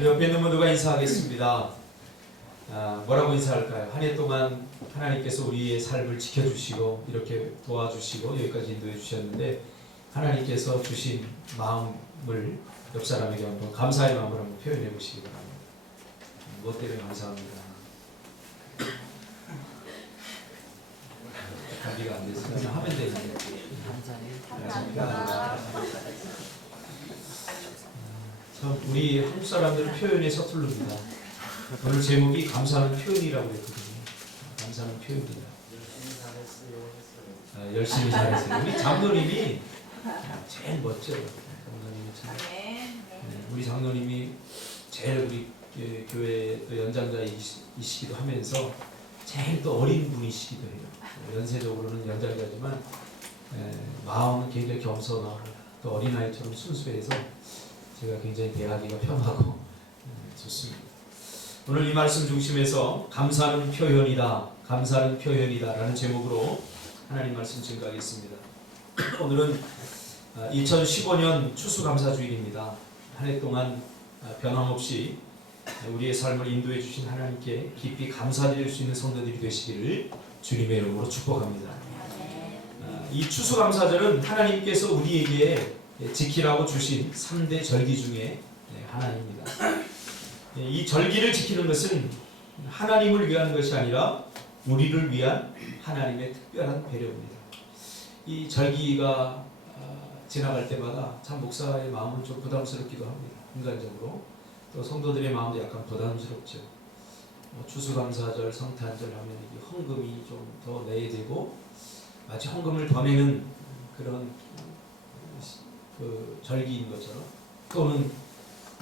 옆에 있는 분들과 인사하겠습니다. 뭐라고 인사할까요? 한 해 동안 하나님께서 우리의 삶을 지켜주시고 이렇게 도와주시고 여기까지 인도해 주셨는데 하나님께서 주신 마음을 옆 사람에게 한번 감사의 마음을 한번 표현해 보시기 바랍니다. 무엇 때문에 감사합니다. 감기가 안 됐으면 그냥 하면 되는데 감사합니다. 참 우리 한국 사람들은 표현에 서툴릅니다. 오늘 제목이 감사하는 표현이라고 했거든요. 감사하는 표현이다. 열심히 잘했어요. 우리 장로님이 제일 멋져요. 장로님이 참. 우리 장로님이 제일 우리 교회 또 연장자이시기도 하면서 제일 또 어린 분이시기도 해요. 연세적으로는 연장자지만 마음은 굉장히 겸손하고 또 어린아이처럼 순수해서 제가 굉장히 대하기가 편하고 좋습니다. 오늘 이 말씀 중심에서 감사하는 표현이다, 감사하는 표현이다 라는 제목으로 하나님 말씀 증거하겠습니다. 오늘은 2015년 추수감사주일입니다. 한 해 동안 변함없이 우리의 삶을 인도해 주신 하나님께 깊이 감사드릴 수 있는 성도들이 되시기를 주님의 이름으로 축복합니다. 이 추수감사절은 하나님께서 우리에게 지키라고 주신 3대 절기 중에 하나입니다. 이 절기를 지키는 것은 하나님을 위한 것이 아니라 우리를 위한 하나님의 특별한 배려입니다. 이 절기가 지나갈 때마다 참 목사의 마음은 좀 부담스럽기도 합니다. 인간적으로. 또 성도들의 마음도 약간 부담스럽죠. 추수감사절, 성탄절 하면 이게 헌금이 좀 더 내야 되고 마치 헌금을 더 내는 그런 그 절기인 것처럼, 또는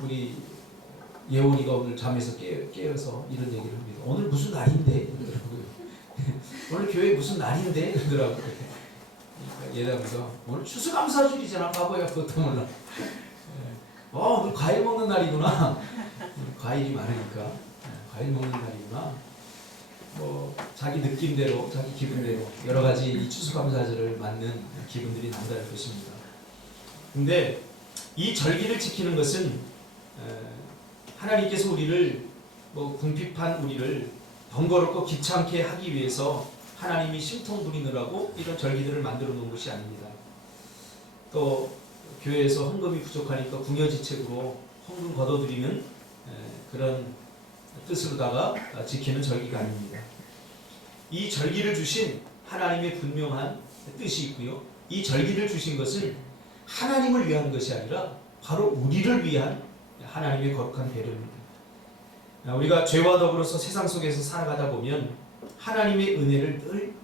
우리 예원이가 오늘 잠에서 깨어서 이런 얘기를 합니다. 오늘 무슨 날인데? 그러더라고요. 오늘 교회 무슨 날인데? 그러더라고요. 예담이가 오늘 추수감사주일이잖아. 바보야, 그것도 몰라. 오늘 과일 먹는 날이구나. 과일이 많으니까 과일 먹는 날이구나. 자기 느낌대로, 자기 기분대로 여러 가지 이 추수감사절을 맞는 기분들이 남다를 것입니다. 근데 이 절기를 지키는 것은 하나님께서 우리를 궁핍한 우리를 번거롭고 귀찮게 하기 위해서 하나님이 심통 부리느라고 이런 절기들을 만들어 놓은 것이 아닙니다. 또 교회에서 헌금이 부족하니까 궁여지책으로 헌금 걷어들이는 그런 뜻으로다가 지키는 절기가 아닙니다. 이 절기를 주신 하나님의 분명한 뜻이 있고요. 이 절기를 주신 것은 하나님을 위한 것이 아니라 바로 우리를 위한 하나님의 거룩한 배려입니다. 우리가 죄와 더불어서 세상 속에서 살아가다 보면 하나님의 은혜를 늘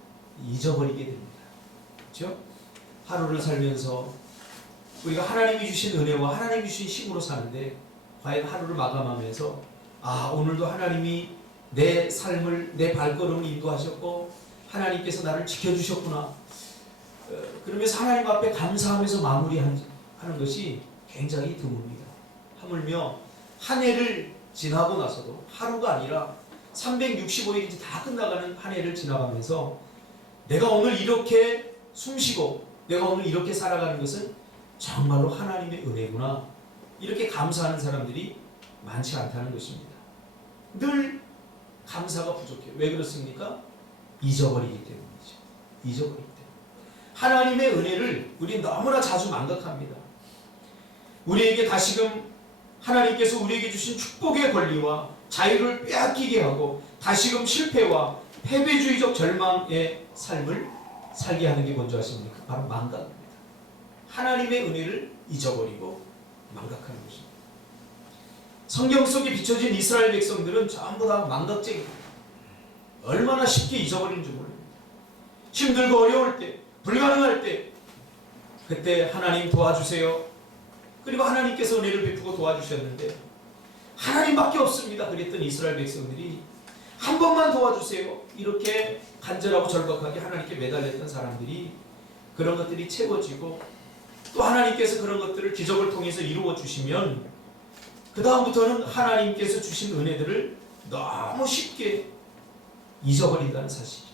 잊어버리게 됩니다. 그렇죠? 하루를 살면서 우리가 하나님이 주신 은혜와 하나님이 주신 힘으로 사는데 과연 하루를 마감하면서 오늘도 하나님이 내 삶을, 내 발걸음을 인도하셨고 하나님께서 나를 지켜주셨구나. 그러면서 하나님 앞에 감사하면서 마무리하는 것이 굉장히 드뭅니다. 하물며 한 해를 지나고 나서도 하루가 아니라 365일이 다 끝나가는 한 해를 지나가면서 내가 오늘 이렇게 숨쉬고 내가 오늘 이렇게 살아가는 것은 정말로 하나님의 은혜구나. 이렇게 감사하는 사람들이 많지 않다는 것입니다. 늘 감사가 부족해요. 왜 그렇습니까? 잊어버리기 때문이죠. 잊어버리기 때문에. 하나님의 은혜를 우리는 너무나 자주 망각합니다. 우리에게 다시금 하나님께서 우리에게 주신 축복의 권리와 자유를 빼앗기게 하고 다시금 실패와 패배주의적 절망의 삶을 살게 하는 게 뭔지 아십니까? 바로 망각입니다. 하나님의 은혜를 잊어버리고 망각하는 것입니다. 성경 속에 비춰진 이스라엘 백성들은 전부 다 망각쟁이입니다. 얼마나 쉽게 잊어버리는 줄 모릅니다. 힘들고 어려울 때, 불가능할 때 그때 하나님 도와주세요. 그리고 하나님께서 은혜를 베푸고 도와주셨는데 하나님밖에 없습니다. 그랬던 이스라엘 백성들이 한 번만 도와주세요. 이렇게 간절하고 절박하게 하나님께 매달렸던 사람들이 그런 것들이 채워지고 또 하나님께서 그런 것들을 기적을 통해서 이루어 주시면 그 다음부터는 하나님께서 주신 은혜들을 너무 쉽게 잊어버린다는 사실이죠.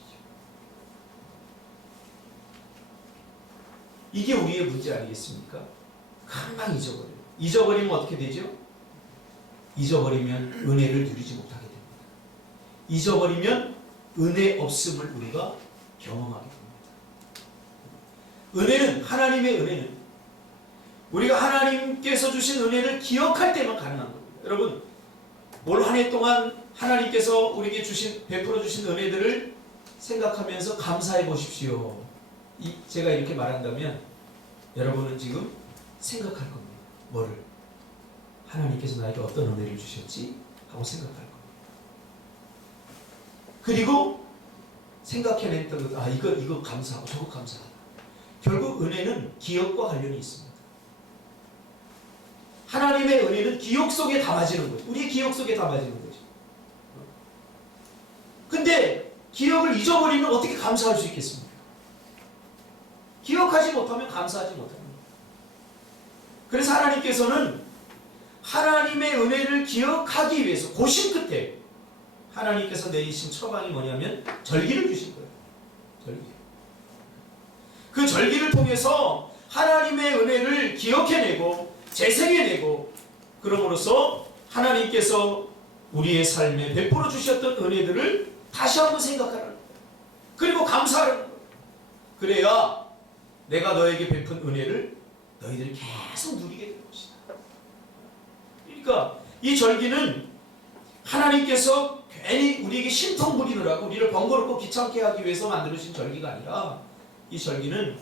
이게 우리의 문제 아니겠습니까? 금방 잊어버려요. 잊어버리면 어떻게 되죠? 잊어버리면 은혜를 누리지 못하게 됩니다. 잊어버리면 은혜 없음을 우리가 경험하게 됩니다. 은혜는, 하나님의 은혜는 우리가 하나님께서 주신 은혜를 기억할 때만 가능한 겁니다. 여러분, 올 한 해 동안 하나님께서 우리에게 베풀어 주신 은혜들을 생각하면서 감사해 보십시오. 제가 이렇게 말한다면 여러분은 지금 생각할 겁니다. 뭐를? 하나님께서 나에게 어떤 은혜를 주셨지? 하고 생각할 겁니다. 그리고 생각해냈던 것, 이거 감사하고 저거 감사하다. 결국 은혜는 기억과 관련이 있습니다. 하나님의 은혜는 기억 속에 담아지는 거죠. 우리의 기억 속에 담아지는 거죠. 근데 기억을 잊어버리면 어떻게 감사할 수 있겠습니까? 기억하지 못하면 감사하지 못합니다. 그래서 하나님께서는 하나님의 은혜를 기억하기 위해서 고심 끝에 하나님께서 내리신 처방이 뭐냐면 절기를 주신 거예요. 절기. 그 절기를 통해서 하나님의 은혜를 기억해내고 재생해내고, 그럼으로써 하나님께서 우리의 삶에 베풀어 주셨던 은혜들을 다시 한번 생각하라는 거예요. 그리고 감사하라는 거예요. 그래야 내가 너에게 베푼 은혜를 너희들이 계속 누리게 될 것이다. 그러니까 이 절기는 하나님께서 괜히 우리에게 심통 부리느라고 우리를 번거롭고 귀찮게 하기 위해서 만들어진 절기가 아니라, 이 절기는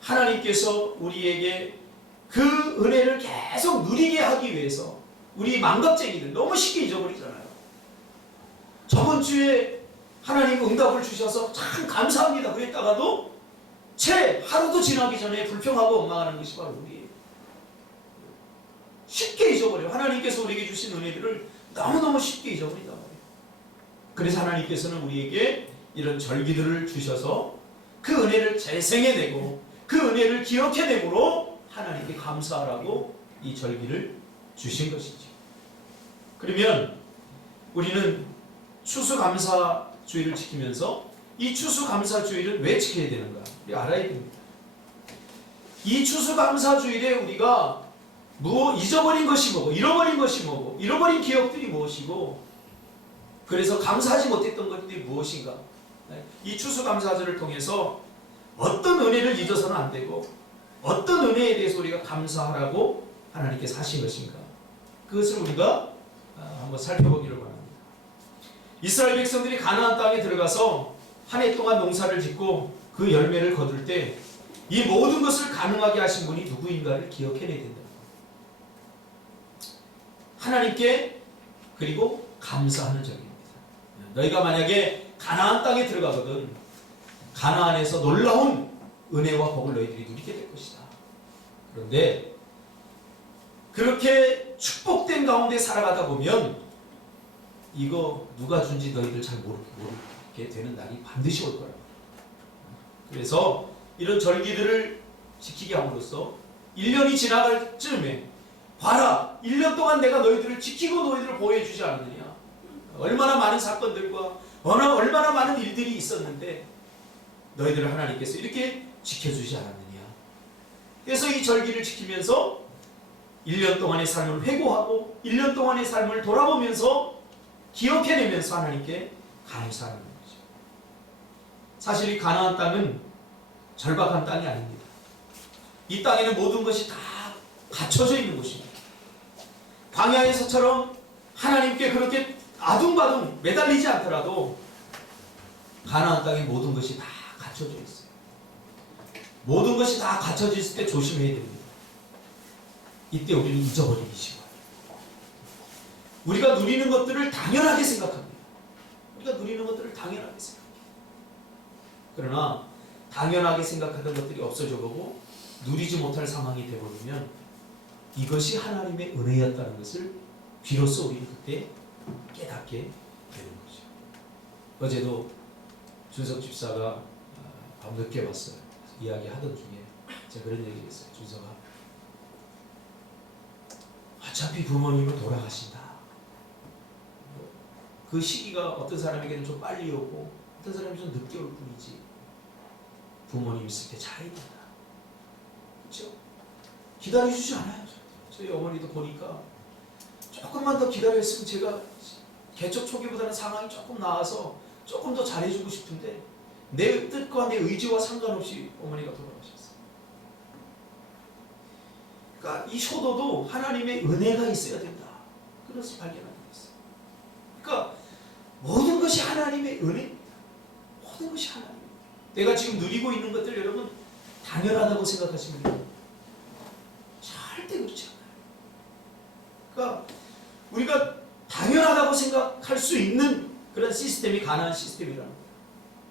하나님께서 우리에게 그 은혜를 계속 누리게 하기 위해서, 우리 망각쟁이들 너무 쉽게 잊어버리잖아요. 저번 주에 하나님 응답을 주셔서 참 감사합니다 그랬다가도 채 하루도 지나기 전에 불평하고 원망하는 것이 바로 우리예요. 쉽게 잊어버려요. 하나님께서 우리에게 주신 은혜들을 너무너무 쉽게 잊어버린단 말이에요. 그래서 하나님께서는 우리에게 이런 절기들을 주셔서 그 은혜를 재생해내고 그 은혜를 기억해내므로 하나님께 감사하라고 이 절기를 주신 것이죠. 그러면 우리는 추수감사주의를 지키면서 이 추수감사주의를 왜 지켜야 되는가? 우리 알아야 됩니다. 이 추수감사주일에 우리가 잊어버린 것이 뭐고, 잃어버린 것이 뭐고, 잃어버린 기억들이 무엇이고, 그래서 감사하지 못했던 것들이 무엇인가? 이 추수감사절을 통해서 어떤 은혜를 잊어서는 안 되고, 어떤 은혜에 대해서 우리가 감사하라고 하나님께서 하신 것인가? 그것을 우리가 한번 살펴보기를 원합니다. 이스라엘 백성들이 가나안 땅에 들어가서 한 해 동안 농사를 짓고 그 열매를 거둘 때 이 모든 것을 가능하게 하신 분이 누구인가를 기억해내야 된다. 하나님께, 그리고 감사하는 적입니다. 너희가 만약에 가나안 땅에 들어가거든 가나안에서 놀라운 은혜와 복을 너희들이 누리게 될 것이다. 그런데 그렇게 축복된 가운데 살아가다 보면 이거 누가 준지 너희들 잘 모르게 되는 날이 반드시 올 거라고. 그래서 이런 절기들을 지키게 함으로써 1년이 지나갈 즈음에 봐라, 1년 동안 내가 너희들을 지키고 너희들을 보호해주지 않았느냐. 얼마나 많은 사건들과 얼마나 많은 일들이 있었는데 너희들을 하나님께서 이렇게 지켜주지 않았느냐. 그래서 이 절기를 지키면서 1년 동안의 삶을 회고하고 1년 동안의 삶을 돌아보면서 기억해내면서 하나님께 감사하는 거죠. 사실 이 가나안 땅은 절박한 땅이 아닙니다. 이 땅에는 모든 것이 다 갖춰져 있는 곳입니다. 광야에서처럼 하나님께 그렇게 아둥바둥 매달리지 않더라도 가나안 땅에 모든 것이 다 갖춰져 있어요. 모든 것이 다 갖춰져 있을 때 조심해야 됩니다. 이때 우리는 잊어버리기 쉬워요. 우리가 누리는 것들을 당연하게 생각합니다. 우리가 누리는 것들을 당연하게 생각해요. 그러나 당연하게 생각하던 것들이 없어져 보고 누리지 못할 상황이 되어버리면 이것이 하나님의 은혜였다는 것을 비로소 우리는 그때 깨닫게 되는 거죠. 어제도 준석 집사가 밤늦게 왔어요. 이야기하던 중에 제가 그런 얘기를 했어요. 준석아, 어차피 부모님은 돌아가신다. 그 시기가 어떤 사람에게는 좀 빨리 오고 어떤 사람이 좀 늦게 올 뿐이지 부모님 있을 때 잘 있다. 그렇죠? 기다려주지 않아요. 저희 어머니도 보니까 조금만 더 기다렸으면 제가 개척 초기보다는 상황이 조금 나아서 조금 더 잘해주고 싶은데 내 뜻과 내 의지와 상관없이 어머니가 돌아가셨어요. 그러니까 이 효도도 하나님의 은혜가 있어야 된다. 그것을 발견하게 됐어요. 그러니까 모든 것이 하나님의 은혜입니다. 모든 것이 하나님. 내가 지금 누리고 있는 것들 여러분 당연하다고 생각하시면 돼요. 절대 그렇지 않아요. 그러니까 우리가 당연하다고 생각할 수 있는 그런 시스템이 가나안 시스템이라는 거예요.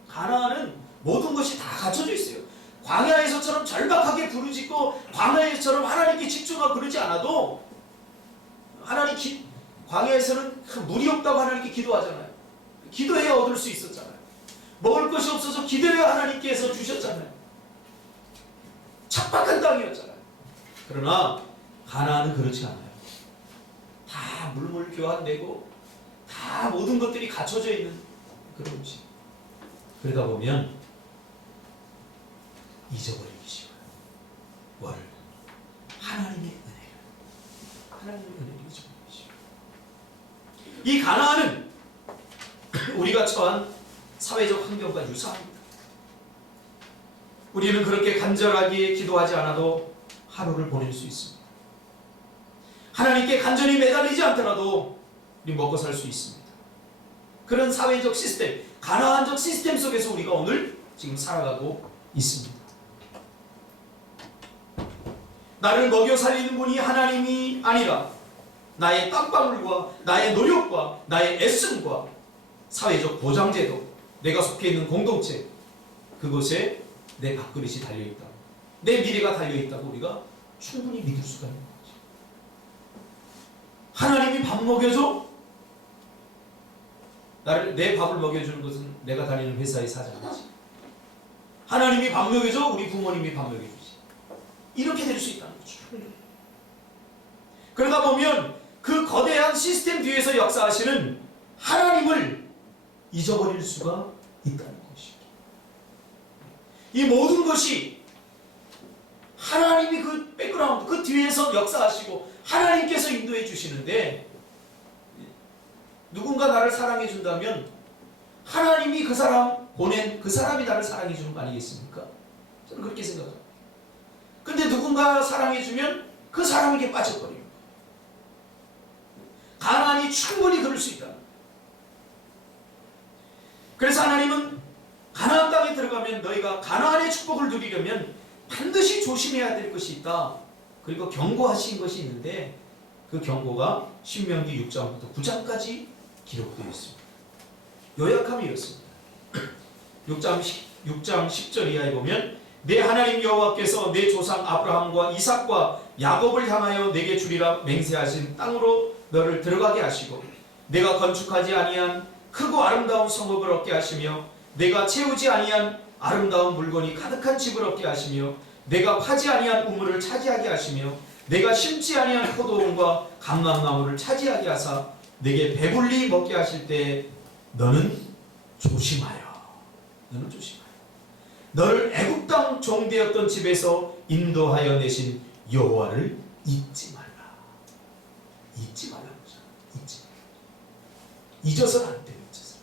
가나안은 모든 것이 다 갖춰져 있어요. 광야에서처럼 절박하게 부르짖고 광야에서처럼 하나님께 집중하고 그러지 않아도 광야에서는 물이 없다고 하나님께 기도하잖아요. 기도해야 얻을 수 있었잖아요. 먹을 것이 없어서 기도해야 하나님께서 주셨잖아요. 척박한 땅이었잖아요. 그러나 가나안은 그렇지 않아요. 다 물물 교환되고 다 모든 것들이 갖춰져 있는 그런 곳이. 그러다 보면 잊어버리기 쉬워요. 뭐를? 하나님의 은혜를. 하나님의 은혜를 잊어버리기 쉬워요. 이 가나안은 우리가 처한 사회적 환경과 유사합니다. 우리는 그렇게 간절하게 기도하지 않아도 하루를 보낼 수 있습니다. 하나님께 간절히 매달리지 않더라도 우리 먹고 살 수 있습니다. 그런 사회적 시스템, 가나안적 시스템 속에서 우리가 오늘 지금 살아가고 있습니다. 나를 먹여 살리는 분이 하나님이 아니라 나의 땀방울과 나의 노력과 나의 애씀과 사회적 보장제도, 내가 속해 있는 공동체, 그곳에 내 밥그릇이 달려있다, 내 미래가 달려있다고 우리가 충분히 믿을 수가 있는 거죠. 하나님이 밥 먹여줘? 내 밥을 먹여주는 것은 내가 다니는 회사의 사장이지. 하나님이 밥 먹여줘? 우리 부모님이 밥 먹여주지. 이렇게 될 수 있다는 거죠. 그러다 보면 그 거대한 시스템 뒤에서 역사하시는 하나님을 잊어버릴 수가 있다는 것이죠. 이 모든 것이 하나님이 그 백그라운드, 그 뒤에서 역사하시고 하나님께서 인도해 주시는데, 누군가 나를 사랑해 준다면 하나님이 그 사람 보낸 그 사람이 나를 사랑해 주는 거 아니겠습니까? 저는 그렇게 생각합니다. 근데 누군가 사랑해 주면 그 사람에게 빠져버려요. 가나안이 충분히 그럴 수 있다. 그래서 하나님은 가나안 땅에 들어가면 너희가 가나안의 축복을 누리려면 반드시 조심해야 될 것이 있다. 그리고 경고하신 것이 있는데 그 경고가 신명기 6장부터 9장까지 기록되어 있습니다. 요약하면 이렇습니다. 6장 10절 이하에 보면 내 하나님 여호와께서 내 조상 아브라함과 이삭과 야곱을 향하여 내게 주리라 맹세하신 땅으로 너를 들어가게 하시고 내가 건축하지 아니한 크고 아름다운 성읍을 얻게 하시며 내가 채우지 아니한 아름다운 물건이 가득한 집을 얻게 하시며 내가 파지 아니한 우물을 차지하게 하시며 내가 심지 아니한 포도원과 감람나무를 차지하게 하사 내게 배불리 먹게 하실 때 너는 조심하여 너를 애굽 땅 종되었던 집에서 인도하여 내신 여호와를 잊지 말라. 잊지 말라는 거죠. 잊지 말라. 잊어서는 안 돼요. 잊어서.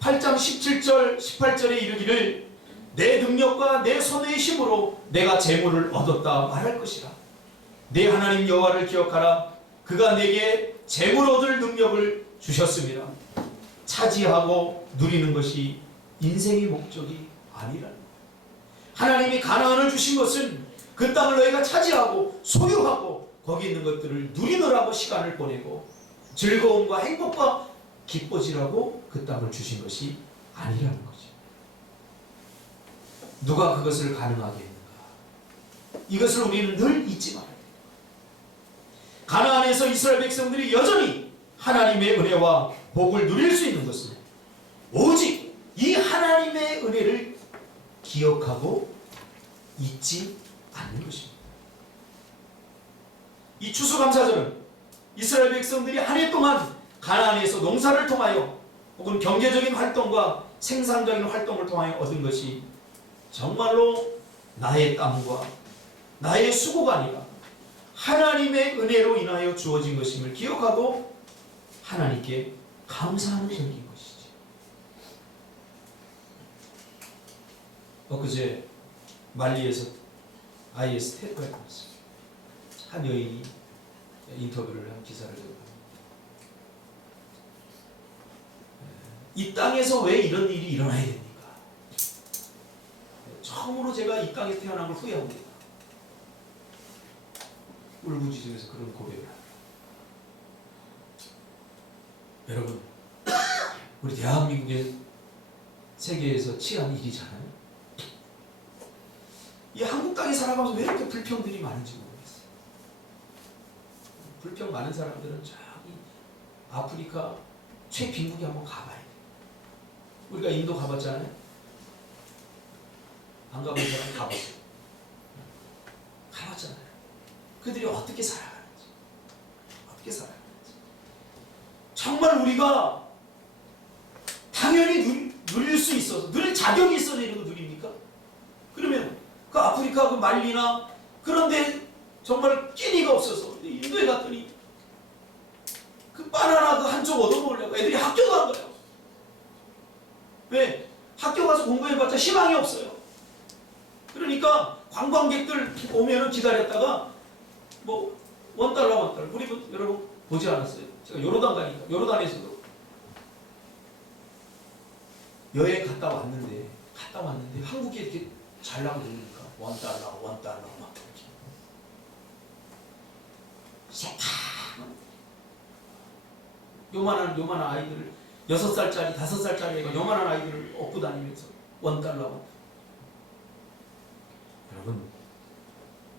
8장 17절 18절에 이르기를 내 능력과 내 손의 힘으로 내가 재물을 얻었다 말할 것이라. 내 하나님 여호와를 기억하라. 그가 내게 재물 얻을 능력을 주셨습니다. 차지하고 누리는 것이 인생의 목적이 아니라는 거예요. 하나님이 가나안을 주신 것은 그 땅을 너희가 차지하고 소유하고 거기 있는 것들을 누리느라고 시간을 보내고 즐거움과 행복과 기뻐지라고 그 땅을 주신 것이 아니라는 거죠. 누가 그것을 가능하게 했는가? 이것을 우리는 늘 잊지 말아야 돼요. 가나안에서 이스라엘 백성들이 여전히 하나님의 은혜와 복을 누릴 수 있는 것은 오직 이 하나님의 은혜를 기억하고 잊지 않는 것입니다. 이 추수감사절은 이스라엘 백성들이 한 해 동안 가나안에서 농사를 통하여 혹은 경제적인 활동과 생산적인 활동을 통하여 얻은 것이 정말로 나의 땀과 나의 수고가 아니라 하나님의 은혜로 인하여 주어진 것임을 기억하고 하나님께 감사하는 절기인 것이지. 엊그제 말리에서 IS 테러가 있었습니다. 한 여인이 인터뷰를 한 기사를 읽었습니다. 이 땅에서 왜 이런 일이 일어나야 됩니까? 처음으로 제가 이 땅에 태어난 걸 후회합니다. 울부짖으면서 그런 고백을 합니다. 여러분, 우리 대한민국의 세계에서 취한 일이잖아요. 이 한국 땅에 살아가면서 왜 이렇게 불평들이 많은지 모르겠어요. 불평 많은 사람들은 저기 아프리카 최빈국에 한번 가봐야 돼요. 우리가 인도 가봤잖아요. 안 가본 사람 가봤어요. 가봤잖아요. 그들이 어떻게 살아가는지, 어떻게 살아가는지. 정말 우리가 당연히 누릴 수 있어서, 누릴 자격이 있어서 이런 거 누립니까? 그러면 그 아프리카 그 말리나 그런데 정말 끼니가 없어서 인도에 갔더니 그 바나나 그 한쪽 얻어먹으려고 애들이 학교도 안 가요. 왜? 학교 가서 공부해봤자 희망이 없어요. 그러니까 관광객들 오면은 기다렸다가 뭐 $1 우리 여러분 보지 않았어요? 제가 요르단 가니까 요르단에서도 여행 갔다 왔는데 한국에 이렇게 잘 나고 그러니까 $1 새까만 요만한 아이들을 6살짜리 5살짜리 애가 요만한 아이들을 업고 다니면서 $1 여러분,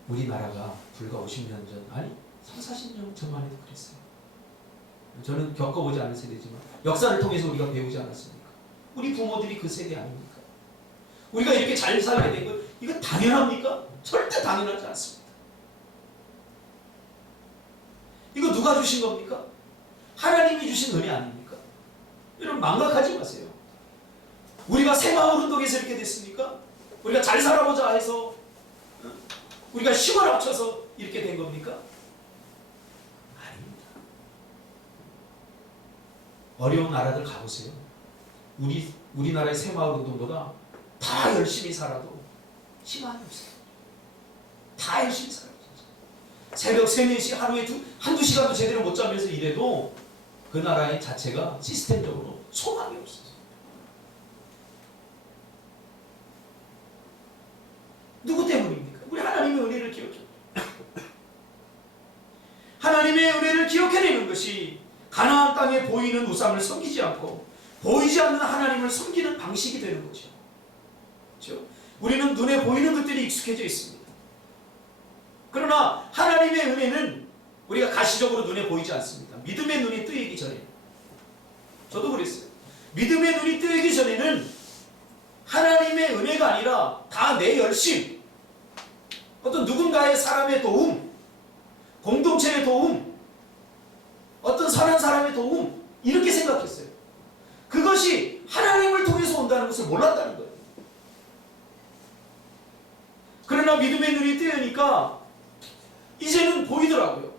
우리나라가 불과 50년 전, 아니 30-40년 전만 해도 그랬어요. 저는 겪어보지 않은 세대지만 역사를 통해서 우리가 배우지 않았습니까? 우리 부모들이 그 세대 아닙니까? 우리가 이렇게 잘 살게 된 건 이거 당연합니까? 절대 당연하지 않습니다. 이거 누가 주신 겁니까? 하나님이 주신 은혜 아닙니까? 여러분 망각하지 마세요. 우리가 새마을운동에서 이렇게 됐습니까? 우리가 잘 살아보자 해서 우리가 힘을 합쳐서 이렇게 된 겁니까? 아닙니다. 어려운 나라들 가보세요. 우리나라의 새마을운동보다 다 열심히 살아도 희망이 없어요. 다 열심히 살아요. 새벽 3, 4시 하루에 한두 시간도 제대로 못 자면서 일해도 그 나라의 자체가 시스템적으로 소망이 없어요. 누구 때문입니까? 우리 하나님의 은혜를 기억해. 하나님의 은혜를 기억해내는 것이 가나안 땅에 보이는 우상을 섬기지 않고 보이지 않는 하나님을 섬기는 방식이 되는 거죠. 그렇죠? 우리는 눈에 보이는 것들이 익숙해져 있습니다. 그러나 하나님의 은혜는 우리가 가시적으로 눈에 보이지 않습니다. 믿음의 눈이 뜨이기 전에. 저도 그랬어요. 믿음의 눈이 뜨이기 전에는 하나님의 은혜가 아니라 다 내 열심, 어떤 누군가의 사람의 도움, 공동체의 도움, 어떤 선한 사람의 도움, 이렇게 생각했어요. 그것이 하나님을 통해서 온다는 것을 몰랐다는 거예요. 그러나 믿음의 눈이 뜨이니까 이제는 보이더라고요.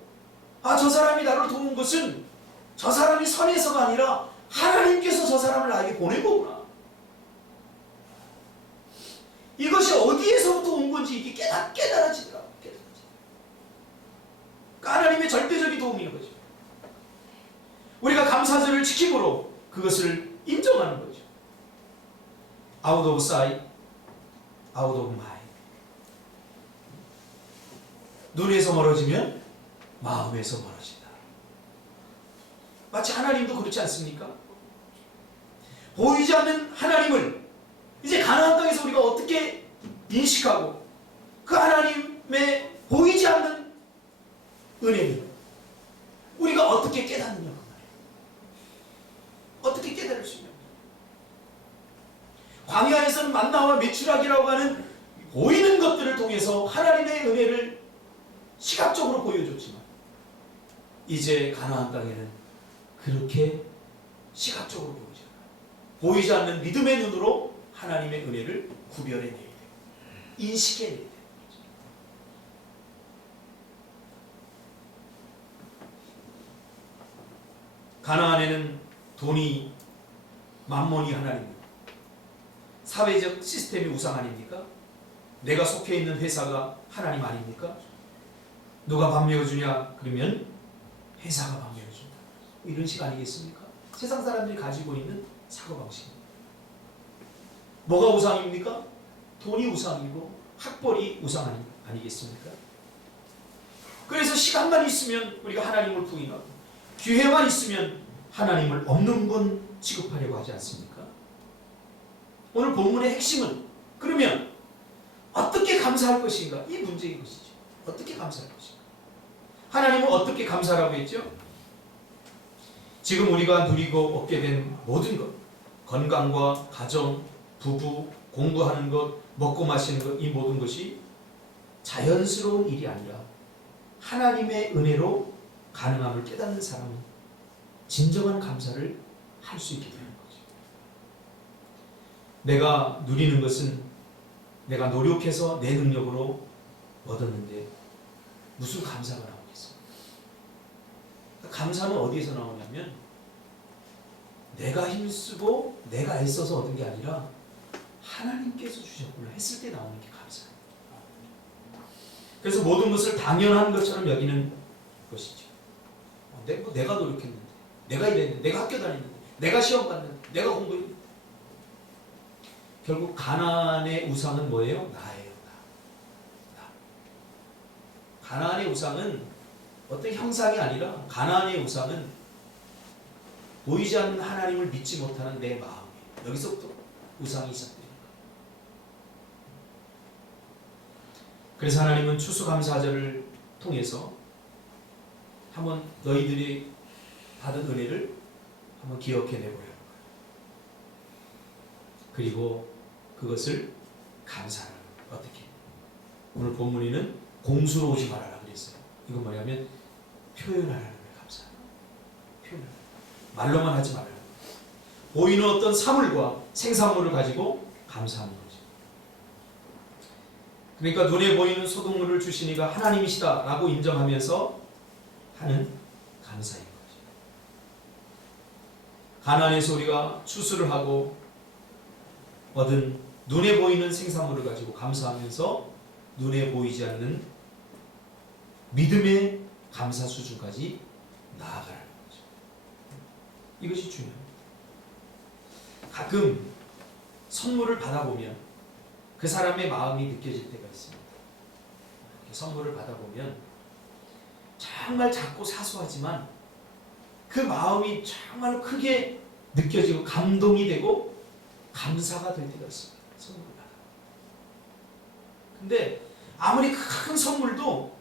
아, 저 사람이 나를 도운 것은 저 사람이 선해서가 아니라 하나님께서 저 사람을 나에게 보낸 거구나. 이것이 어디에서부터 온 건지 이게 깨달아지더라고요. 그러니까 하나님의 절대적인 도움인 거죠. 우리가 감사절을 지킴으로 그것을 인정하는 거죠. Out of sight, out of mind. 눈에서 멀어지면 마음에서 멀어진다. 마치 하나님도 그렇지 않습니까? 보이지 않는 하나님을 이제 가나안 땅에서 우리가 어떻게 인식하고 그 하나님의 보이지 않는 은혜를 우리가 어떻게 깨닫느냐 그 말이에요. 어떻게 깨달을 수 있냐. 광야에서는 만나와 메추라기라고 하는 보이는 것들을 통해서 하나님의 은혜를 시각적으로 보여줬지만 이제 가나안 땅에는 그렇게 시각적으로 보이지 않아요. 보이지 않는 믿음의 눈으로 하나님의 은혜를 구별해내야 돼요. 인식해내야 돼요. 가나안에는 돈이 만몬이 하나님입니다. 사회적 시스템이 우상 아닙니까? 내가 속해 있는 회사가 하나님 아닙니까? 누가 밥 먹여주냐? 그러면 회사가 밥 먹여준다. 이런 식 아니겠습니까? 세상 사람들이 가지고 있는 사고방식입니다. 뭐가 우상입니까? 돈이 우상이고 학벌이 우상 아니겠습니까? 그래서 시간만 있으면 우리가 하나님을 부인하고 기회만 있으면 하나님을 없는 분 취급하려고 하지 않습니까? 오늘 본문의 핵심은 그러면 어떻게 감사할 것인가? 이 문제인 것이죠. 어떻게 감사할 것인가? 하나님은 어떻게 감사라고 했죠? 지금 우리가 누리고 얻게 된 모든 것, 건강과 가정, 부부, 공부하는 것, 먹고 마시는 것, 이 모든 것이 자연스러운 일이 아니라 하나님의 은혜로 가능함을 깨닫는 사람은 진정한 감사를 할 수 있게 되는 거죠. 내가 누리는 것은 내가 노력해서 내 능력으로 얻었는데 무슨 감사가 나오겠어요? 감사는 어디에서 나오냐면 내가 힘쓰고 내가 애써서 얻은 게 아니라 하나님께서 주셨구나 했을 때 나오는 게 감사예요. 그래서 모든 것을 당연한 것처럼 여기는 것이죠. 내가 노력했는데, 내가 일했는데, 내가 학교 다녔는데, 내가 시험 봤는데, 내가 공부했는데. 결국 가나안의 우상은 뭐예요? 나예요. 나. 가나안의 우상은 어떤 형상이 아니라 가나안의 우상은 보이지 않는 하나님을 믿지 못하는 내 마음이에요. 여기서부터 우상이 시작돼요. 그래서 하나님은 추수감사절을 통해서 한번 너희들이 받은 은혜를 한번 기억해내보려 하는 거예요. 그리고 그것을 감사하는 거예요. 어떻게? 오늘 본문에는 공수로 오지 말아라 그랬어요. 이건 뭐냐면 표현하라는 거예요. 감사하는 거예요. 표현하라는 거예요. 말로만 하지 말아요. 보이는 어떤 사물과 생산물을 가지고 감사하는 거죠. 그러니까 눈에 보이는 소득물을 주시니가 하나님이시다 라고 인정하면서 하는 감사인 거죠. 가나안에서 우리가 추수를 하고 얻은 눈에 보이는 생산물을 가지고 감사하면서 눈에 보이지 않는 믿음의 감사 수준까지 나아가라는 거죠. 이것이 중요합니다. 가끔 선물을 받아보면 그 사람의 마음이 느껴질 때가 있습니다. 선물을 받아보면 정말 작고 사소하지만 그 마음이 정말 크게 느껴지고 감동이 되고 감사가 될 때가 있습니다. 선물을 받아. 근데 아무리 큰 선물도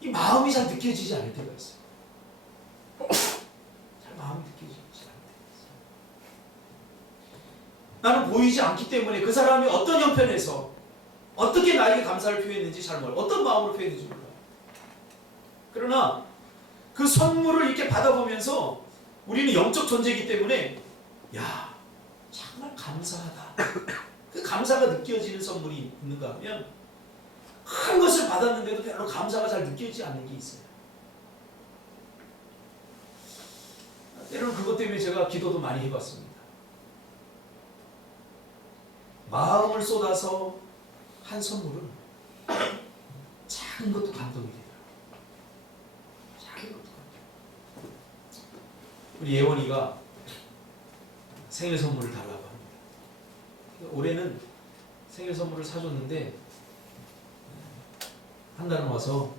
이 마음이 잘 느껴지지 않을 때가 있어요. 잘 마음이 느껴지지 않을 때가 있어요. 나는 보이지 않기 때문에 그 사람이 어떤 형편에서 어떻게 나에게 감사를 표했는지 잘 몰라요. 어떤 마음으로 표했는지 몰라요. 그러나 그 선물을 이렇게 받아보면서 우리는 영적 존재이기 때문에 야 정말 감사하다. 그 감사가 느껴지는 선물이 있는가 하면 큰 것을 받았는데도 별로 감사가 잘 느껴지지 않는 게 있어요. 때로는 그것 때문에 제가 기도도 많이 해봤습니다. 마음을 쏟아서 한 선물은 작은 것도 감동이 되더라고요. 작은 것도 감동. 우리 예원이가 생일 선물을 달라고 합니다. 올해는 생일 선물을 사줬는데 한 달은 와서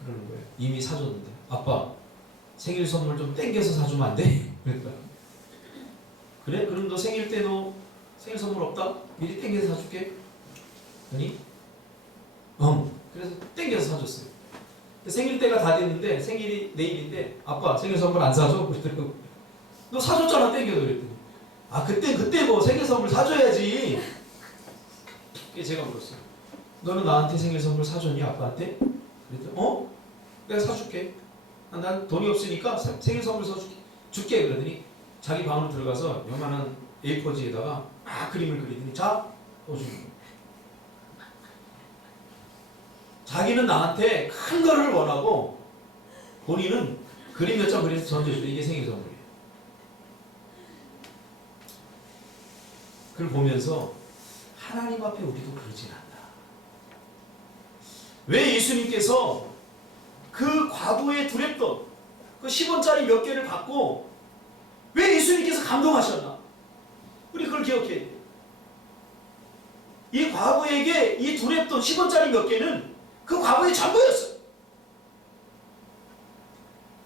그러는 거예요. 이미 사줬는데 아빠 생일 선물 좀 땡겨서 사주면 안 돼? 그랬다. 그래? 그럼 너 생일 때 너 생일 선물 없다? 미리 땡겨서 사줄게. 아니? 그래서 땡겨서 사줬어요. 생일 때가 다 됐는데 생일이 내일인데 아빠 생일 선물 안 사줘? 그랬더니 너 사줬잖아 땡겨서 그랬더니 아 그때 뭐 생일 선물 사줘야지. 그게 제가 물었어요. 너는 나한테 생일 선물 사줬니 아빠한테? 그랬더니 내가 사줄게. 난 돈이 없으니까 생일 선물 줄게 그러더니 자기 방으로 들어가서 요만한 A4지에다가 막 그림을 그리더니 자 넣어주는 거예요. 자기는 나한테 큰 거를 원하고 본인은 그림 몇 장 그려서 던져줘. 이게 생일 선물이에요. 그걸 보면서 하나님 앞에 우리도 그러진 않나. 왜 예수님께서 그 과부의 두렵던 그 10원짜리 몇 개를 받고 왜 예수님께서 감동하셨나? 우리 그걸 기억해야 돼요. 이 과부에게 이 두렵던 10원짜리 몇 개는 그 과부의 전부였어요.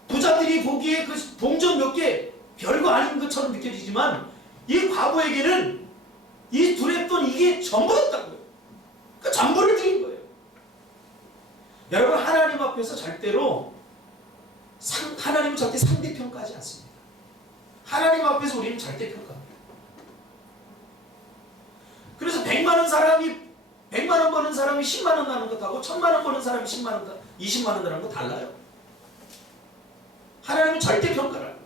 부자들이 보기에 그 동전 몇 개 별거 아닌 것처럼 느껴지지만 이 과부에게는 이 두렵던 이게 전부였다고요. 그 전부를 드린 거예요. 여러분, 하나님 앞에서 절대로 하나님은 절대 상대평가하지 않습니다. 하나님 앞에서 우리는 절대평가합니다. 그래서 100만 원 버는 사람이 10만 원 나는 것하고 1000만 원 버는 사람이 10만 원, 20만 원 나는 거 달라요. 하나님은 절대평가를 합니다.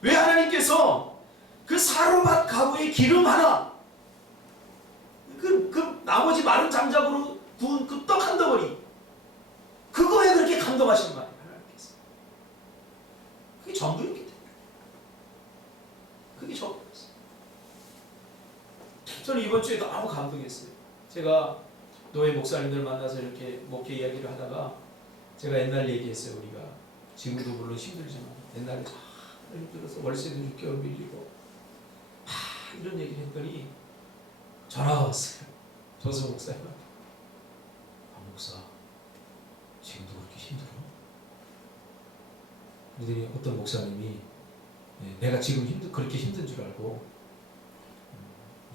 왜 하나님께서 그 사로밭 가구의 기름 하나, 그 나머지 마른 장작으로 구운 그 떡 한 덩어리, 그거에 그렇게 감동하신 거예요, 하나님께서. 그게 전부였기 때문에. 그게 전부였어요. 저는 이번 주에 너무 감동했어요. 제가 노예 목사님들 만나서 이렇게 목회 이야기를 하다가 제가 옛날 얘기했어요. 우리가 지금도 물론 힘들지만 옛날에 참 힘들어서 월세도 6개월 밀리고 이런 얘기를 했더니 전화가 왔어요. 조수 목사님. 목사, 지금도 그렇게 힘들어? 그러더니 어떤 목사님이 내가 지금 그렇게 힘든 줄 알고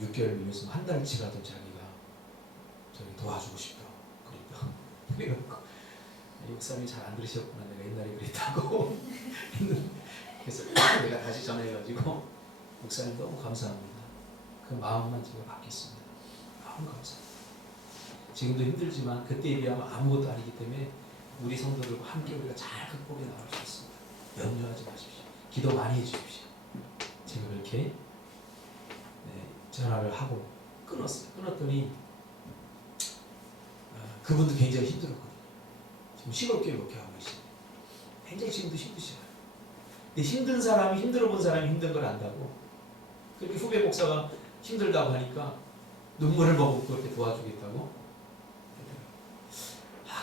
6개월 밀렸으면 한 달치라도 자기가 저기 도와주고 싶다 그랬다. 그래갖고 목사님이 잘 안 들으셨구나. 내가 옛날에 그랬다고. 그래서 내가 다시 전화해가지고 목사님 너무 감사합니다. 그 마음만 제가 받겠습니다. 너무 감사합니다. 지금도 힘들지만 그때에 비하면 아무것도 아니기 때문에 우리 성도들과 함께 우리가 잘 극복해 나갈 수 있습니다. 염려하지 마십시오. 기도 많이 해주십시오. 제가 그렇게 전화를 하고 끊었어요. 끊었더니 그분도 굉장히 힘들었거든요. 지금 10억 넘게 하고 계시네요. 굉장히 지금도 힘드시죠. 근데 힘든 사람이 힘들어 본 사람이 힘든 걸 안다고. 그렇게 후배 목사가 힘들다고 하니까 눈물을 머금고 그렇게 도와주겠다고.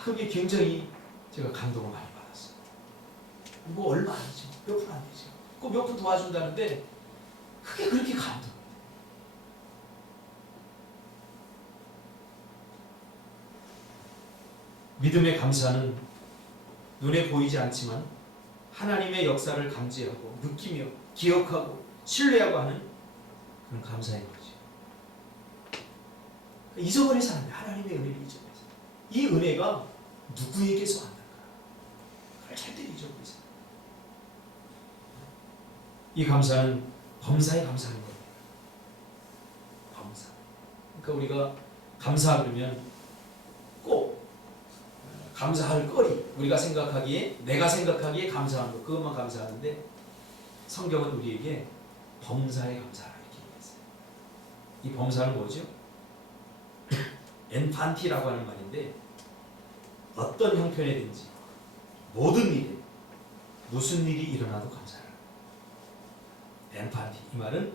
그게 굉장히 제가 감동을 많이 받았어요. 뭐 얼마 아니죠. 몇 푼 안 되죠. 꼭 몇 푼 도와준다는데 그게 그렇게 감동. 믿음의 감사는 눈에 보이지 않지만 하나님의 역사를 감지하고 느끼며 기억하고 신뢰하고 하는 그런 감사인 거죠. 잊어버리지 않아요. 하나님의 은혜를 잊어버리지 않아요. 이 은혜가 누구에게서 왔는가? 그걸 절대 잊어버리지 않아요. 이 감사는 범사에 감사하는 겁니다. 범사. 그러니까 우리가 감사 그러면 꼭 감사할 거리, 우리가 생각하기에, 내가 생각하기에 감사하는 것, 그것만 감사하는데 성경은 우리에게 범사에 감사하라 이렇게 얘기했어요. 이 범사는 뭐죠? 엔판티라고 하는 말인데 어떤 형편이든지 모든 일에 무슨 일이 일어나도 감사하라. 엔판티, 이 말은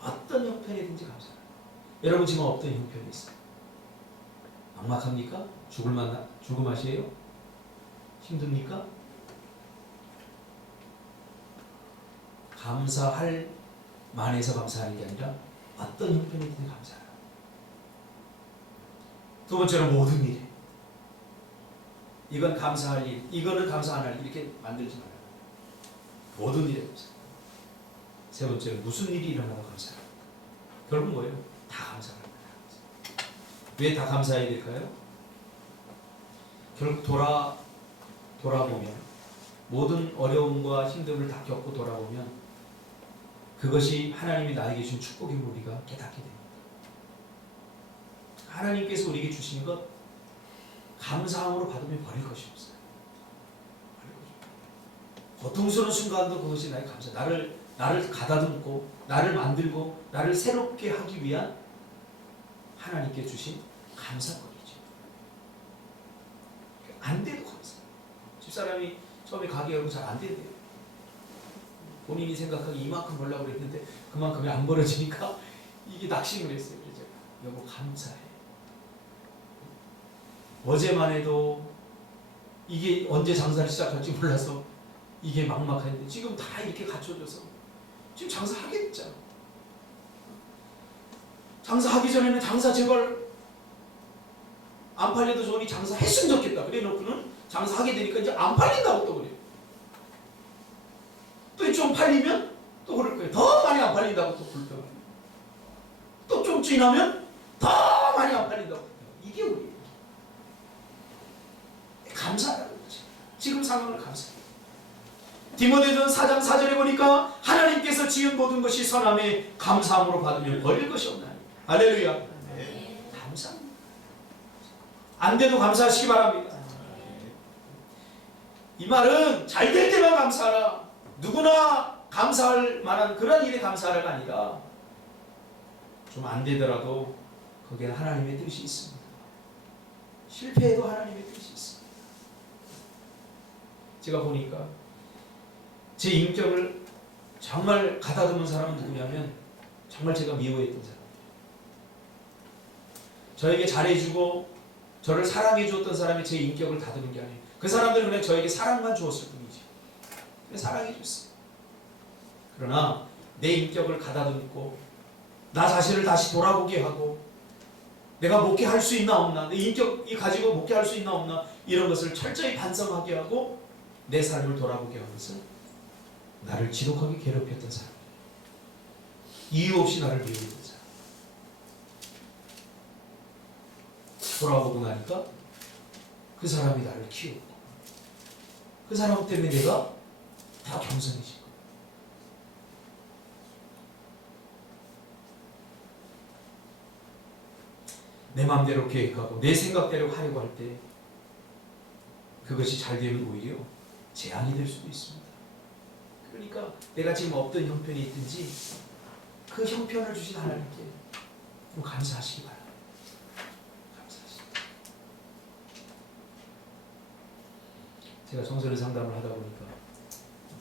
어떤 형편이든지 감사하라. 여러분 지금 어떤 형편이 있어요? 막막합니까? 죽을 맛이에요? 힘듭니까? 감사할 만해서 감사하는 게 아니라 어떤 형편이든 감사하라. 두 번째로 모든 일에. 이건 감사할 일, 이거는 감사 안 할 일, 이렇게 만들지 말아요. 모든 일에 감사. 세 번째로 무슨 일이 일어나도 감사하라. 결국 뭐예요? 다 감사합니다. 왜 다 감사해야 될까요? 결국 돌아보면 모든 어려움과 힘듦을 다 겪고 돌아보면 그것이 하나님이 나에게 준 축복임을 우리가 깨닫게 됩니다. 하나님께서 우리에게 주신 것 감사함으로 받으면 버릴 것이 없어요. 고통스러운 순간도 그것이 나의 감사. 나를 가다듬고 나를 만들고 나를 새롭게 하기 위한 하나님께 주신 감사거리죠. 안 돼도 감사. 집사람이 처음에 가게 열고 잘 안 된대요. 본인이 생각하기 이만큼 벌려고 그랬는데 그만큼이 안 벌어지니까 이게 낙심을 했어요. 그래서 제가 여보 감사해. 어제만 해도 이게 언제 장사를 시작할지 몰라서 이게 막막한데 지금 다 이렇게 갖춰져서 지금 장사하게 됐잖아. 장사하기 전에는 장사 제발 안 팔려도 좋으니 장사했으면 좋겠다. 그래 놓고는 장사하게 되니까 이제 안 팔린다고 또 그래요. 또 좀 팔리면 또 그럴 거예요. 더 많이 안 팔린다고 또 불평해요. 또 좀 지나면 더 많이 안 팔린다고. 이게 우리예요. 감사하라는 거지. 지금 상황을 감사해요. 디모데전서 4장 4절에 보니까 하나님께서 지은 모든 것이 선함에 감사함으로 받으면 버릴 것이 없나니. 할렐루야. 네. 감사합니다. 안 돼도 감사하시기 바랍니다. 이 말은 잘 될 때만 감사하라. 누구나 감사할 만한 그런 일에 감사하라가 아니라 좀 안 되더라도 거기에 하나님의 뜻이 있습니다. 실패해도 하나님의 뜻이 있습니다. 제가 보니까 제 인격을 정말 가다듬은 사람은 누구냐면 정말 제가 미워했던 사람. 저에게 잘해주고 저를 사랑해주었던 사람이 제 인격을 다듬은 게 아니에요. 그 사람들은 그냥 저에게 사랑만 주었을 뿐이지. 그냥 사랑해줬어요. 그러나 내 인격을 가다듬고 나 자신을 다시 돌아보게 하고 내가 목회할 수 있나 없나, 내 인격이 가지고 목회할 수 있나 없나 이런 것을 철저히 반성하게 하고 내 삶을 돌아보게 하는 것은 나를 지독하게 괴롭혔던 사람, 이유 없이 나를 미워했던 사람. 돌아보고 나니까 그 사람이 나를 키웠고 그 사람 때문에 내가 다 겸손해지고. 내 마음대로 계획하고 내 생각대로 하려고 할 때 그것이 잘 되면 오히려 재앙이 될 수도 있습니다. 그러니까 내가 지금 어떤 형편이 있든지 그 형편을 주신 하나님께 좀 감사하시기 바랍니다. 감사하십니다. 제가 청소년 상담을 하다 보니까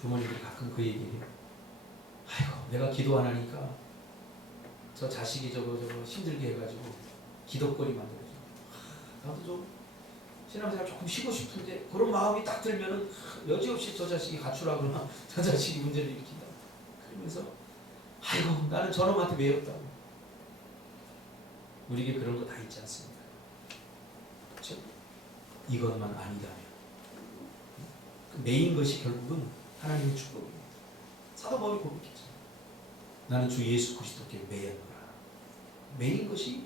부모님들이 가끔 그 얘기해요. 아이고 내가 기도 안 하니까 저 자식이 저거 힘들게 해가지고 기도거리 만들어줘. 나도 좀 신앙생활 조금 쉬고 싶은데 그런 마음이 딱 들면은 여지없이 저 자식이 가출하거나 저 자식이 문제를 일으킨다. 그러면서 아이고 나는 저놈한테 매였다고. 우리에게 그런 거 다 있지 않습니까? 그렇죠? 이것만 아니다면 그 매인 것이 결국은 하나님의 축복입니다. 사도 바울이 고백했죠. 나는 주 예수 그리스도께 매였노라. 매인 것이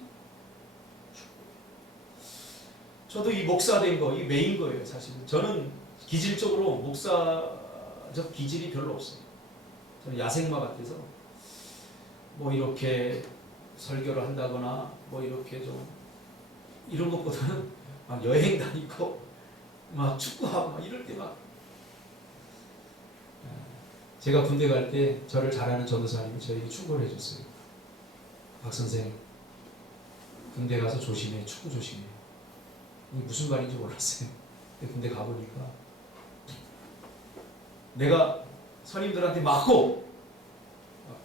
저도 이 목사된 거, 이 메인 거예요, 사실. 저는 기질적으로 목사적 기질이 별로 없어요. 저는 야생마 같아서 뭐 이렇게 설교를 한다거나 뭐 이렇게 좀 이런 것보다는 막 여행 다니고 막 축구하고 막 이럴 때 막 제가 군대 갈 때 저를 잘 아는 전도사님이 저에게 충고를 해줬어요. 박 선생, 군대 가서 조심해, 축구 조심해. 이게 무슨 말인지 몰랐어요. 근데 가보니까 내가 선임들한테 맞고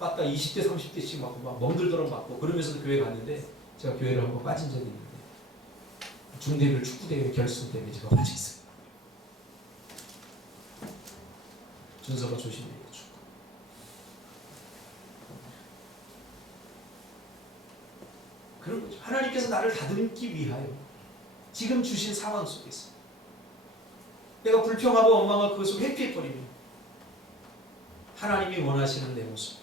빠따 20대 30대씩 맞고 막 멍들도록 맞고 그러면서도 교회 갔는데 제가 교회를 한번 빠진 적이 있는데 중대별 축구대회 결승 때문에 제가 빠졌어요. 준서가 조심해야 돼. 축구. 그런 거죠. 하나님께서 나를 다듬기 위하여 지금 주신 상황 속에서 내가 불평하고 원망하고 그것을 회피해버리면 하나님이 원하시는 내 모습,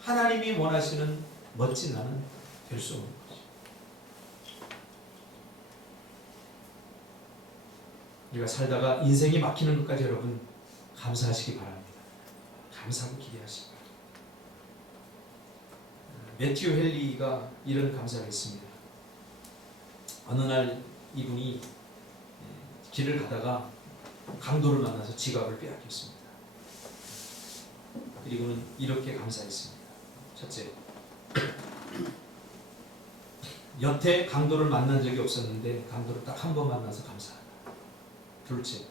하나님이 원하시는 멋진 나는 될 수 없는 거죠. 우리가 살다가 인생이 막히는 것까지 여러분 감사하시기 바랍니다. 감사하고 기대하시기 바랍니다. 매튜 헨리가 이런 감사를 했습니다. 어느 날 이분이 길을 가다가 강도를 만나서 지갑을 빼앗겼습니다. 그리고는 이렇게 감사했습니다. 첫째, 여태 강도를 만난 적이 없었는데 강도를 딱 한 번 만나서 감사하다. 둘째,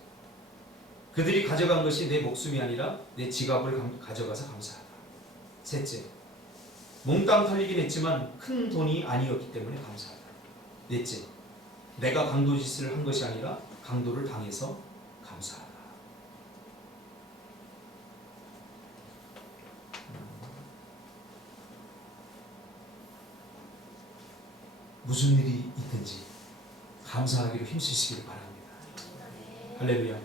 그들이 가져간 것이 내 목숨이 아니라 내 지갑을 가져가서 감사하다. 셋째, 몽땅 털리긴 했지만 큰 돈이 아니었기 때문에 감사하다. 넷째, 내가 강도짓을 한 것이 아니라 강도를 당해서 감사하다. 무슨 일이 있든지 감사하기로 힘쓰시길 바랍니다. 할렐루야.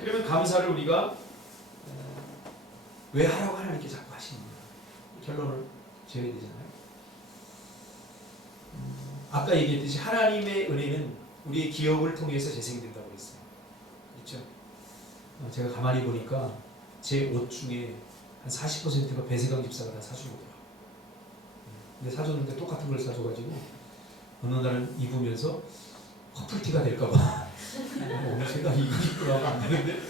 그러면 감사를 우리가 왜 하라고 하나님께 자꾸 하십니까? 결론을 지어야 되잖아요. 아까 얘기했듯이 하나님의 은혜는 우리의 기업을 통해서 재생된다고 했어요. 그렇죠? 제가 가만히 보니까 제 옷 중에 한 40%가 배세강 집사가 다 사준 거더라고요. 근데 사줬는데 똑같은 걸 사줘가지고 어느 날은 입으면서 커플티가 될까봐 오늘 제가 이거 입고 나가면 안 되는데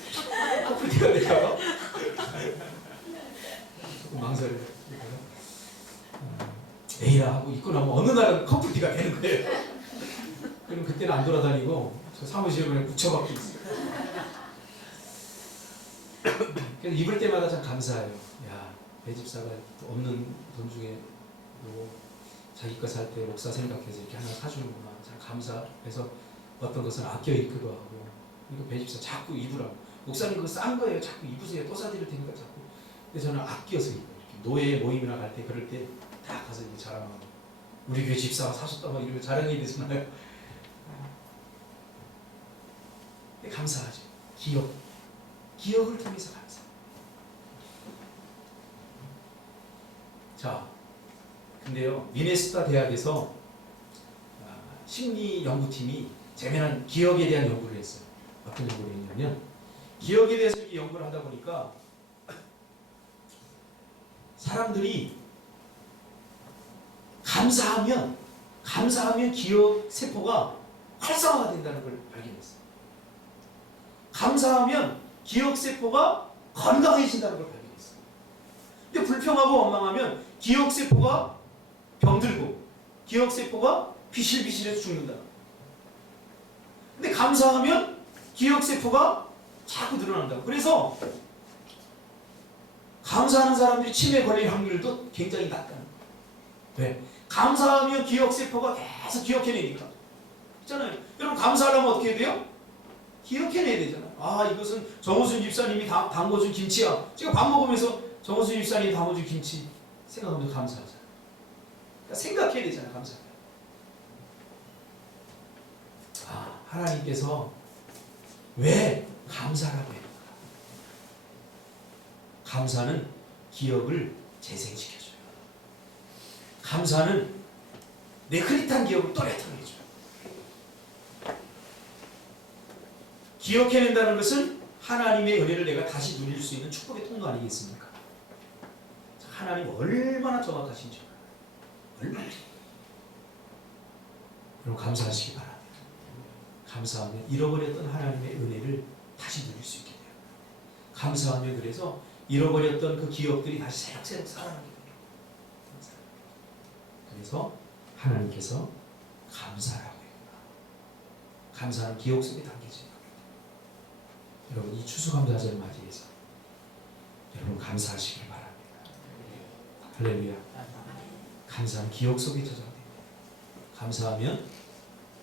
커플티가 될까봐 조금 망설여요. 에이라 하고 입고 나면 어느 날은 커플티가 되는 거예요. 그럼 그때는 안 돌아다니고 저 사무실에 그냥 붙여박고 있어요. 그래서 입을 때마다 참 감사해요. 야, 배 집사가 없는 돈 중에 자기 거 살 때 목사 생각해서 이렇게 하나 사주는구나. 참 감사해서 어떤 것은 아껴 입기도 하고. 이거 배 집사 자꾸 입으라고. 목사님 그거 싼 거예요. 자꾸 입으세요. 또 사드릴 테니까 자꾸. 근데 저는 아껴서 입어요. 이렇게 노예 모임이나 갈 때 그럴 때 다 가서 이렇게 자랑하고. 우리 교회 집사가 사줬다 막 이러면 자랑이 되잖아요. 감사하죠. 기억을 통해서 감사. 자, 근데요, 미네소타 대학에서 심리 연구팀이 재미난 기억에 대한 연구를 했어요. 어떤 연구를 했냐면, 기억에 대해서 이렇게 연구를 하다 보니까 사람들이 감사하면 기억 세포가 활성화가 된다는 걸 발견했어요. 감사하면 기억 세포가 건강해진다는 걸 발견했어요. 근데 불평하고 원망하면 기억 세포가 병들고 기억 세포가 비실비실해서 죽는다. 근데 감사하면 기억 세포가 자꾸 늘어난다. 그래서 감사하는 사람들이 치매 걸릴 확률도 굉장히 낮다는 거예요. 왜? 감사하면 기억 세포가 계속 기억해내니까. 있잖아요. 여러분 감사하려면 어떻게 해야 돼요? 기억해내야 되잖아요. 아, 이것은 정호순 집사님이 담궈준 김치야. 제가 밥 먹으면서 정호순 집사님이 담궈준 김치 생각하면서 감사하잖아요. 그러니까 생각해야 되잖아요. 감사해요. 아, 하나님께서 왜 감사라고 해요? 감사는 기억을 재생시켜줘요. 감사는 내 흐릿한 기억을 또렷하게해줘요. 기억해낸다는 것은 하나님의 은혜를 내가 다시 누릴 수 있는 축복의 통로 아니겠습니까? 하나님 얼마나 정확하신지, 얼마나. 그럼 감사하시기 바랍니다. 감사하면 잃어버렸던 하나님의 은혜를 다시 누릴 수 있게 돼요. 감사하면 그래서 잃어버렸던 그 기억들이 다시 새록새록 살아나게 돼요. 그래서 하나님께서 감사라고 해요. 감사는 기억 속에 담겨집니다. 여러분 이 추수감사절을 맞이해서 여러분 감사하시길 바랍니다. 할렐루야. 감사는 기억 속에 저장됩니다. 감사하면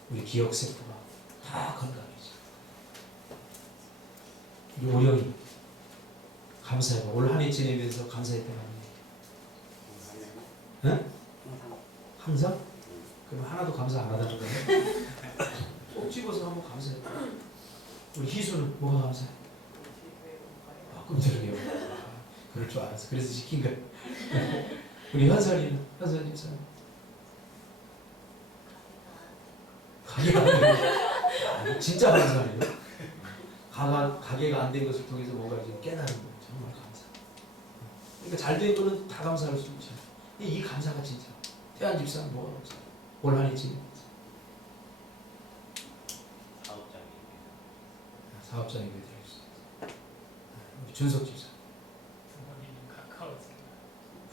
우리 기억 세포가 다 건강해져. 우리 오영이 감사해봐. 올 한 해 지내면서 감사했다는 거. 응? 항상? 그럼 하나도 감사 안 하다는 거예요? 꼭 집어서 한번 감사해봐. 우리 희수는 뭐가 감사해? 아, 꿈틀이요. 그럴 줄 알았어. 그래서 시킨 거야. 우리 현선이는? 현선 집사는? 가게가 안 되고 진짜 감사해요. 가게가 안 된 것을 통해서 뭔가 좀 깨달은 거예요. 정말 감사. 그러니까 잘 된 거는 다 감사할 수 있죠. 이 감사가 진짜 태안 집사는 뭐가 감사해? 올 한 해 지내면서 사업장이 되어주세요. 우리 준석 집사.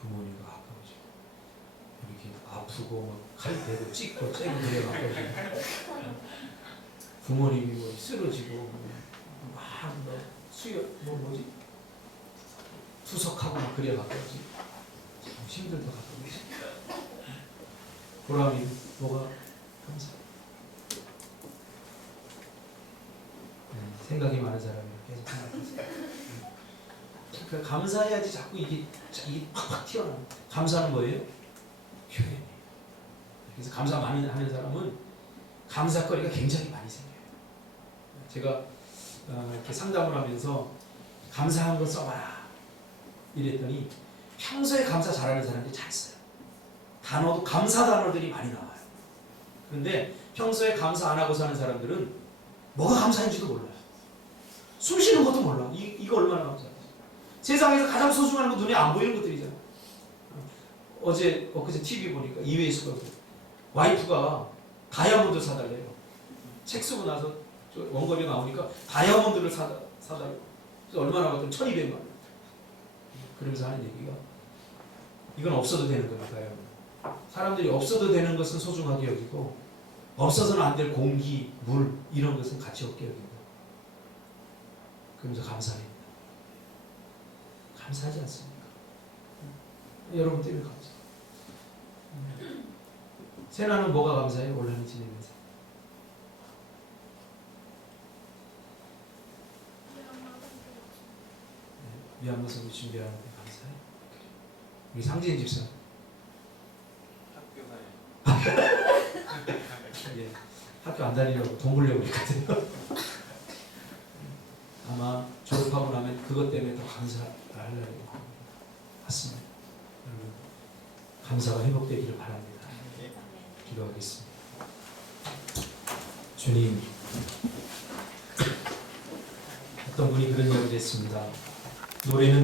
부모님과 가까워지고 이렇게 아프고 칼 대고 찍고 째고 그래 가까워지고 부모님이 뭐 쓰러지고 막 뭐지? 투석하고 막 그래 가까지 힘들다 가까지. 보람이 뭐가 감사. 생각이 많은 사람이 계속 생각하세요. 그러니까 감사해야지 자꾸 이게 팍팍 튀어나와. 감사는 뭐예요? 표현이에요. 그래서 감사 많이 하는 사람은 감사거리가 굉장히 많이 생겨요. 제가 이렇게 상담을 하면서 감사한 거 써봐라 이랬더니 평소에 감사 잘하는 사람들이 잘 써요. 단어도 감사 단어들이 많이 나와요. 그런데 평소에 감사 안 하고 사는 사람들은 뭐가 감사인지도 몰라요. 숨 쉬는 것도 몰라. 이거 얼마나 감사해요. 세상에서 가장 소중한 거 눈에 안 보이는 것들이잖아. 엊그제 TV 보니까 이회수가 와이프가 다이아몬드 사달래요. 책 쓰고 나서 원고료 나오니까 다이아몬드를 사달래요. 얼마나 받던 1,200만 원. 그러면서 하는 얘기가 이건 없어도 되는 거예요. 다이아몬드. 사람들이 없어도 되는 것은 소중하게 여기고 없어서는 안 될 공기, 물 이런 것은 가치 없게 여긴다. 그러면서 감사합니다. 감사하지 않습니까? 여러분 때문에 감사. 세나는 뭐가 감사해요? 온라인 지내면서. 미얀마 선교 준비하는 데 감사해. 우리 상진 집사. 예, 학교 안 다니려고 돈 벌려고 했거든요. 아마 졸업하고 나면 그것 때문에 더 감사를 하려고 맞습니다. 여러분 감사가 회복되기를 바랍니다. 기도하겠습니다. 주님, 어떤 분이 그런 이야기를 했습니다. 노래는